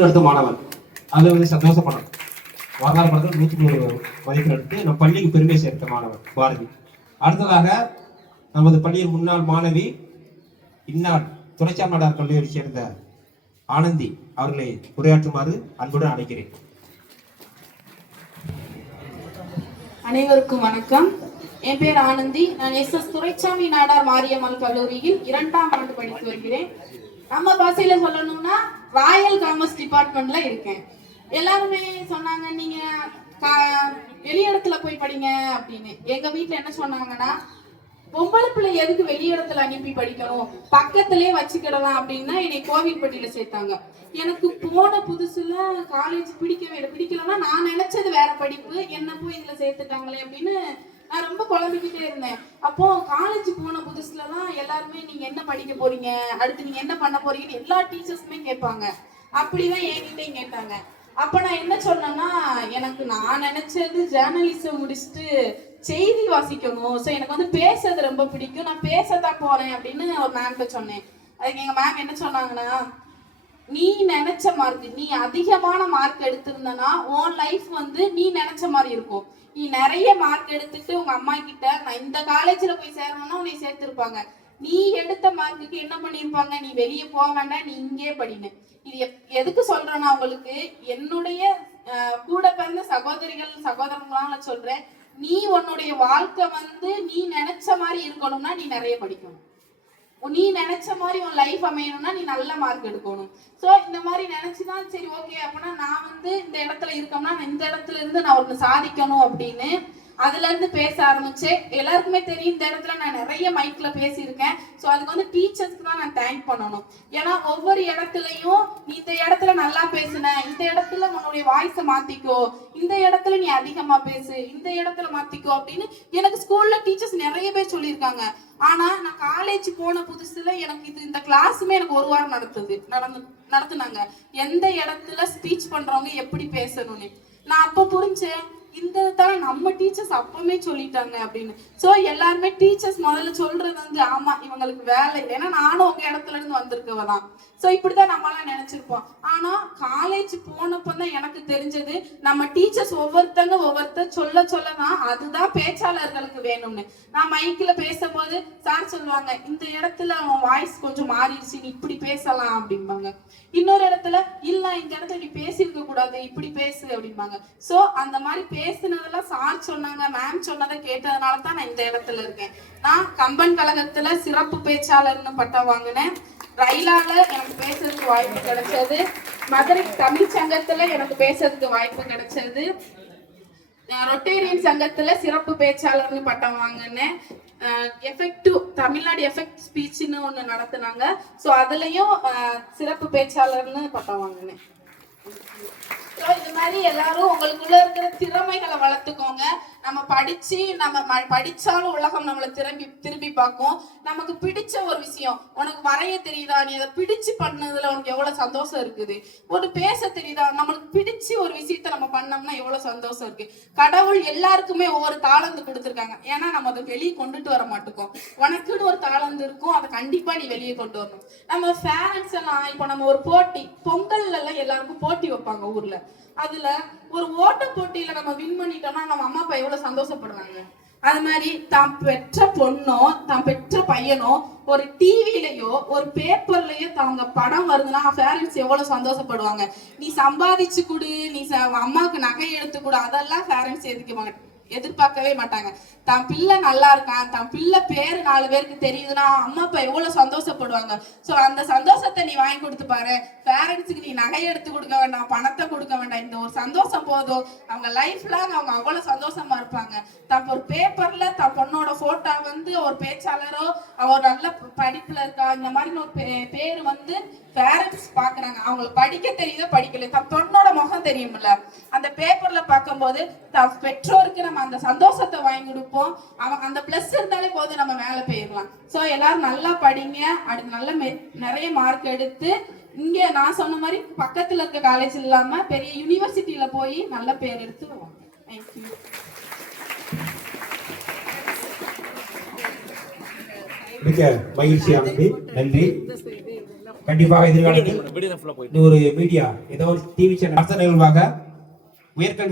எடுத்த மாணவன் அதுல வந்து சந்தோஷப்படும். வரலாறு படத்தில் 100 மதிப்பெண் எடுத்து நம் பள்ளிக்கு பெருமை சேர்த்த மாணவன் பாரதி. அடுத்ததாக நமது பள்ளியின் முன்னாள் மாணவி இந்நாள் துணைச்சாம் நாடார் கல்லூரியை சேர்ந்த ஆனந்தி அவர்களை உரையாற்றுமாறு அன்புடன் அழைக்கிறேன். அனைவருக்கும் வணக்கம். என் பேர் ஆனந்தி. நான் எஸ் துரைச்சாமி நாடார் மாரியம்மன் கல்லூரியில் 2ஆம் ஆண்டு படித்து வருகிறேன். நம்ம பாசையில சொல்லணும்னா ராயல் காமர்ஸ் டிபார்ட்மெண்ட்ல இருக்கேன். எல்லாருமே சொன்னாங்க நீங்க வெளியிடத்துல போய் படிங்க அப்படின்னு. எங்க வீட்டுல என்ன சொன்னாங்கன்னா, பொம்பளை பிள்ளை எதுக்கு வெளியிடத்துல அனுப்பி படிக்கணும், பக்கத்திலே வச்சுக்கிடலாம் அப்படின்னா என்னை கோவில்பட்டியில சேர்த்தாங்க. எனக்கு போன புதுசுல காலேஜ் பிடிக்கலன்னா நான் நினைச்சது வேற படிப்பு, என்ன போய் இதுல சேர்த்துட்டாங்களே அப்படின்னு நான் ரொம்ப குழம்பிக்கிட்டே இருந்தேன். அப்போ காலேஜ் போன புதுசுலலாம் எல்லாருமே நீங்க என்ன படிக்க போறீங்க, அடுத்து நீங்க என்ன பண்ண போறீங்கன்னு எல்லா டீச்சர்ஸுமே கேட்பாங்க. அப்படிதான் என்கிட்டையும் கேட்டாங்க. அப்ப நான் என்ன சொன்னேன்னா, எனக்கு நான் நினைச்சது ஜேர்னலிசம் முடிச்சுட்டு செய்தி வாசிக்கணும், ஸோ எனக்கு வந்து பேசுறது ரொம்ப பிடிக்கும், நான் பேசதான் போறேன் அப்படின்னு ஒரு மேம்கிட்ட சொன்னேன். அதுக்கு எங்க மேம் என்ன சொன்னாங்கன்னா, நீ நினைச்ச மார்க், நீ அதிகமான மார்க் எடுத்திருந்தனா உன் லைஃப் வந்து நீ நினைச்ச மாதிரி இருக்கும். நீ நிறைய மார்க் எடுத்துட்டு உங்க அம்மா கிட்ட நான் இந்த காலேஜ்ல போய் சேரணும்னா உன்னை சேர்த்திருப்பாங்க. நீ எடுத்த மார்க்குக்கு என்ன பண்ணிருப்பாங்க, நீ வெளியே போக வேண்டாம், நீ இங்கே படின்னு. இது எதுக்கு சொல்றேன்னா, உங்களுக்கு என்னுடைய கூட பிறந்த சகோதரங்களால சொல்றேன், நீ உன்னுடைய வாழ்க்கை வந்து நீ நினைச்ச மாதிரி இருக்கணும்னா நீ நிறைய படிக்கணும். நீ நினைச்ச மாதிரி உன் லைஃப் அமையணும்னா நீ நல்ல மார்க் எடுக்கணும். ஸோ இந்த மாதிரி நினைச்சுதான் சரி ஓகே அப்படின்னா நான் வந்து இந்த இடத்துல இருக்கோம்னா இந்த இடத்துல இருந்து நான் ஒன்று சாதிக்கணும் அப்படின்னு அதுல இருந்து பேச ஆரம்பிச்சேன். எல்லாருக்குமே தெரியும் இந்த இடத்துல நான் நிறைய மைக்ல பேசியிருக்கேன். ஸோ அதுக்கு வந்து டீச்சர்ஸ்க்கு தான் நான் தேங்க் பண்ணணும். ஏன்னா ஒவ்வொரு இடத்துலையும் நீ இந்த இடத்துல நல்லா பேசுன, இந்த இடத்துல உன்னுடைய வாய்ஸை மாத்திக்கோ, இந்த இடத்துல நீ அதிகமா பேசு, இந்த இடத்துல மாத்திக்கோ அப்படின்னு எனக்கு ஸ்கூல்ல டீச்சர்ஸ் நிறைய பேர் சொல்லியிருக்காங்க. ஆனா நான் காலேஜ் போன புதுசுல எனக்கு இந்த கிளாஸுமே எனக்கு ஒரு வாரம் நடத்துனாங்க. எந்த இடத்துல ஸ்பீச் பண்றவங்க எப்படி பேசணும்னு நான் அப்ப புரிஞ்சேன். இந்த தான் நம்ம டீச்சர்ஸ் அப்பவுமே சொல்லிட்டாங்க அப்படின்னு. ஸோ எல்லாருமே டீச்சர்ஸ் முதல்ல சொல்றது வந்து ஆமா இவங்களுக்கு வேலை இல்லை, ஏன்னா நானும் உங்க இடத்துல இருந்து வந்திருக்கவதான். ஸோ இப்படிதான் நம்மளாம் நினைச்சிருப்போம். ஆனா காலேஜ் போனப்பதான் எனக்கு தெரிஞ்சது, நம்ம டீச்சர்ஸ் ஒவ்வொருத்தர் சொல்லதான் அதுதான் பேச்சாளர்களுக்கு வேணும்னு. நான் மைக்கில் பேசும்போது சார் சொல்லுவாங்க, இந்த இடத்துல அவன் வாய்ஸ் கொஞ்சம் மாறிடுச்சு, நீ இப்படி பேசலாம் அப்படிம்பாங்க. இன்னொரு இடத்துல இல்ல இந்த இடத்துல நீ பேசியிருக்க கூடாது, இப்படி பேசு அப்படிம்பாங்க. ஸோ அந்த மாதிரி பேசுனதெல்லாம் சார் சொன்னாங்க, மேம் சொன்னதை கேட்டதுனால தான் நான் இந்த இடத்துல இருக்கேன். நான் கம்பன் கழகத்துல சிறப்பு பேச்சாளர்னு பட்டம் வாங்கினேன். ரயிலால எனக்கு பேசுறதுக்கு வாய்ப்பு கிடைச்சது. மதுரை தமிழ் சங்கத்துல எனக்கு பேசுறதுக்கு வாய்ப்பு கிடைச்சது. ரொட்டேரியன் சங்கத்துல சிறப்பு பேச்சாளர்னு பட்டம் வாங்கினேன். எஃபெக்டிவ் தமிழ்நாடு எஃபெக்ட் ஸ்பீச்னு ஒண்ணு நடத்துனாங்க. ஸோ அதுலயும் சிறப்பு பேச்சாளர்னு பட்டம் வாங்கினேன். இது மாதிரி எல்லாரும் உங்களுக்குள்ள இருக்கிற திறமைகளை வளர்த்துக்கோங்க. நம்ம படிச்சாலும் உலகம் நம்மளை திரும்பி பார்க்கும். நமக்கு பிடிச்ச ஒரு விஷயம், உனக்கு வரைய தெரியுதா, நீ அதை பிடிச்சு பண்ணதுல உனக்கு எவ்வளவு சந்தோஷம் இருக்குது. ஒரு பேச தெரியுதா, நம்மளுக்கு பிடிச்சு ஒரு விஷயத்த நம்ம பண்ணோம்னா எவ்வளவு சந்தோஷம் இருக்கு. கடவுள் எல்லாருக்குமே ஒவ்வொரு தாளந்து கொடுத்துருக்காங்க. ஏன்னா நம்ம அதை வெளியே கொண்டுட்டு வர மாட்டோம். உனக்குன்னு ஒரு தாளந்து இருக்கும், அதை கண்டிப்பா நீ வெளியே கொண்டு வரணும். நம்ம பேரண்ட்ஸ் எல்லாம் இப்போ நம்ம ஒரு போட்டி, பொங்கல்ல எல்லாம் எல்லாருக்கும் போட்டி வைப்பாங்க ஊர்ல. அதுல ஒரு ஓட்ட போட்டியில நம்ம வின் பண்ணிட்டோம்னா நம்ம அம்மா அப்பா எவ்வளவு சந்தோஷப்படுறாங்க. அது மாதிரி தான் பெற்ற பொண்ணோ தான் பெற்ற பையனோ ஒரு டிவிலயோ ஒரு பேப்பர்லயோ அவங்க படம் வருதுன்னா பேரண்ட்ஸ் எவ்வளவு சந்தோஷப்படுவாங்க. நீ சம்பாதிச்சு கொடு, நீ அம்மாவுக்கு நகை எடுத்து கொடு, அதெல்லாம் பேரண்ட்ஸ் எதிர்பார்க்கவே மாட்டாங்க. தான் பிள்ளை நல்லா இருக்கான், தான் பிள்ளை பேரு 4 பேருக்கு தெரியுதுன்னா அம்மா அப்பா எவ்வளவு சந்தோஷப்படுவாங்க. ஸோ அந்த சந்தோஷத்தை நீ வாங்கி கொடுத்து பாரு. பேரண்ட்ஸுக்கு நீ நகையை எடுத்து கொடுக்க வேண்டாம், பணத்தை கொடுக்க வேண்டாம், இந்த ஒரு சந்தோஷம் போதும். அவங்க லைஃப்ல அவங்க அவ்வளவு சந்தோஷமா இருப்பாங்க. தான் ஒரு பேப்பர்ல தான் பொண்ணோட போட்டோ வந்து ஒரு பேச்சாளரோ அவர் நல்ல படிப்புல இருக்கா இந்த மாதிரி ஒரு பேரு வந்து பேரண்ட்ஸ் பாக்குறாங்க. அவங்களுக்கு படிக்க தெரியுதோ படிக்கல, தான் பொண்ணோட முகம் தெரியும்ல, அந்த பேப்பர்ல பார்க்கும்போது தான் பெற்றோருக்கு நம்ம அந்த சந்தோஷத்தை வாங்கி கொடுப்போம். அவங்க அந்த பிளஸ் இருந்தாலே போதும், நம்ம மேல போயிடலாம். ஸோ எல்லாரும் நல்லா படிங்க, அடுத்து நல்ல நிறைய மார்க் எடுத்து இங்க நான் சொன்ன மாதிரி பக்கத்துல இருக்க காலேஜ் இல்லாம பெரிய யூனிவர்சிட்டியில போய் நல்ல பேர் எடுத்து வாங்க. தேங்க்யூ. மிக மகிழ்ச்சி, நன்றி. கண்டிப்பாக எதிர்காலத்தில் இது ஒரு மீடியா ஏதோ ஒரு டிவி சேனல் அடுத்த நிகழ்வாக உயர்கல்வி